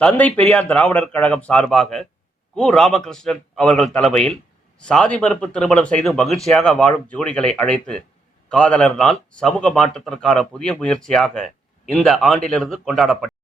தந்தை பெரியார் திராவிடர் கழகம் சார்பாக கு. ராமகிருஷ்ணன் அவர்கள் தலைமையில் சாதி மறுப்பு திருமணம் செய்து மகிழ்ச்சியாக வாழும் ஜோடிகளை அழைத்து காதலர் நாள் சமூக மாற்றத்திற்கான புதிய முயற்சியாக இந்த ஆண்டிலிருந்து கொண்டாடப்பட்டது.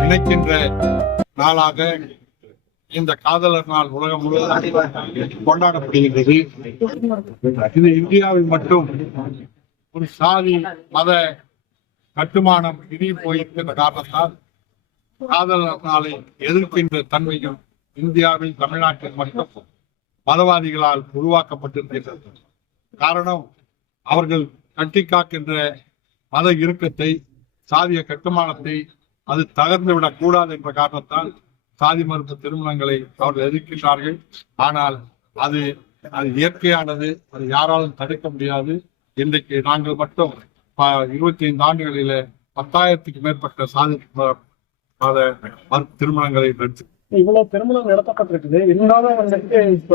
நினைக்கின்ற நாளாக இந்த காதலர் நாள் உலகம் முழுவதும் கொண்டாடப்படுகின்றது. இது இந்தியாவில் மட்டும் ஒரு சாதி மத கட்டுமானம் இனி போயிருக்கின்ற காரணத்தால் காதலர் நாளை எதிர்க்கின்ற தன்மையும் இந்தியாவில் தமிழ்நாட்டில் மட்டும் மதவாதிகளால் உருவாக்கப்பட்டிருக்கின்றது. காரணம், அவர்கள் கட்டி காக்கின்ற மத இறுக்கத்தை, சாதிய கட்டுமானத்தை அது தகர்ந்துவிடக் கூடாது என்ற காரணத்தால் சாதி மறுப்பு திருமணங்களை அவர்கள் எதிர்க்கின்றார்கள். ஆனால் அது இயற்கையானது, அது யாராலும் தடுக்க முடியாது. இன்றைக்கு நாங்கள் மட்டும் 25 ஆண்டுகளில 10,000க்கு மேற்பட்ட சாதி மறுப்பு திருமணங்களை நடத்தி இவ்வளவு திருமணம் நடத்தப்பட்டிருக்குது. இருந்தாலும் வந்துட்டு இப்ப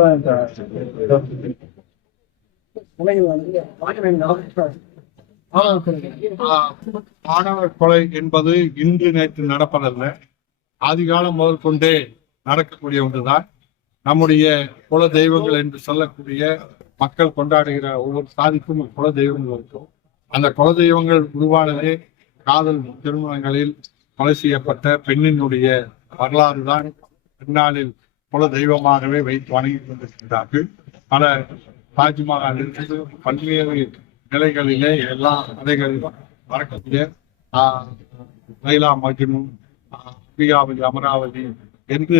மாணவர் கொலை என்பது இன்று நேற்று நடப்பதல்ல, ஆதிகாலம் முதல் கொண்டே நடக்கக்கூடிய ஒன்றுதான். நம்முடைய குல தெய்வங்கள் என்று சொல்லக்கூடிய மக்கள் கொண்டாடுகிற ஒவ்வொரு சாதிக்கும் குல தெய்வங்கள் இருக்கும். அந்த குல தெய்வங்கள் உருவானதே காதல் திருமணங்களில் கொலை செய்யப்பட்ட பெண்ணினுடைய வரலாறு தான் பின்னாளில் குல தெய்வமாகவே வைத்து வணங்கி கொண்டிருக்கிறார்கள். பல தாஜ்மஹால் இருந்து பல்வேறு நிலைகளிலே எல்லா கதைகளிலும் வரக்கூடிய லைலா மஜ்னு, அம்பிகாவதி, அமராவதி என்று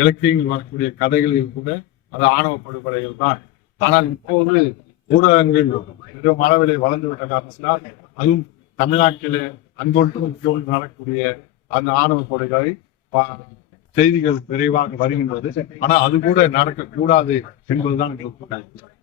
இலக்கியங்கள் வரக்கூடிய கதைகளில் கூட அது ஆணவ படுகொலைகள் தான். ஆனால் இப்போது ஊடகங்கள் பெரும் அளவிலே வளர்ந்துவிட்ட காரணத்தினால் அதுவும் தமிழ்நாட்டிலே அங்கொன்றும் நடக்கக்கூடிய அந்த ஆணவ கொலைகளை செய்திகள் விரைவாக வருகின்றது. ஆனால் அது கூட நடக்கக்கூடாது என்பதுதான் எங்களுக்கு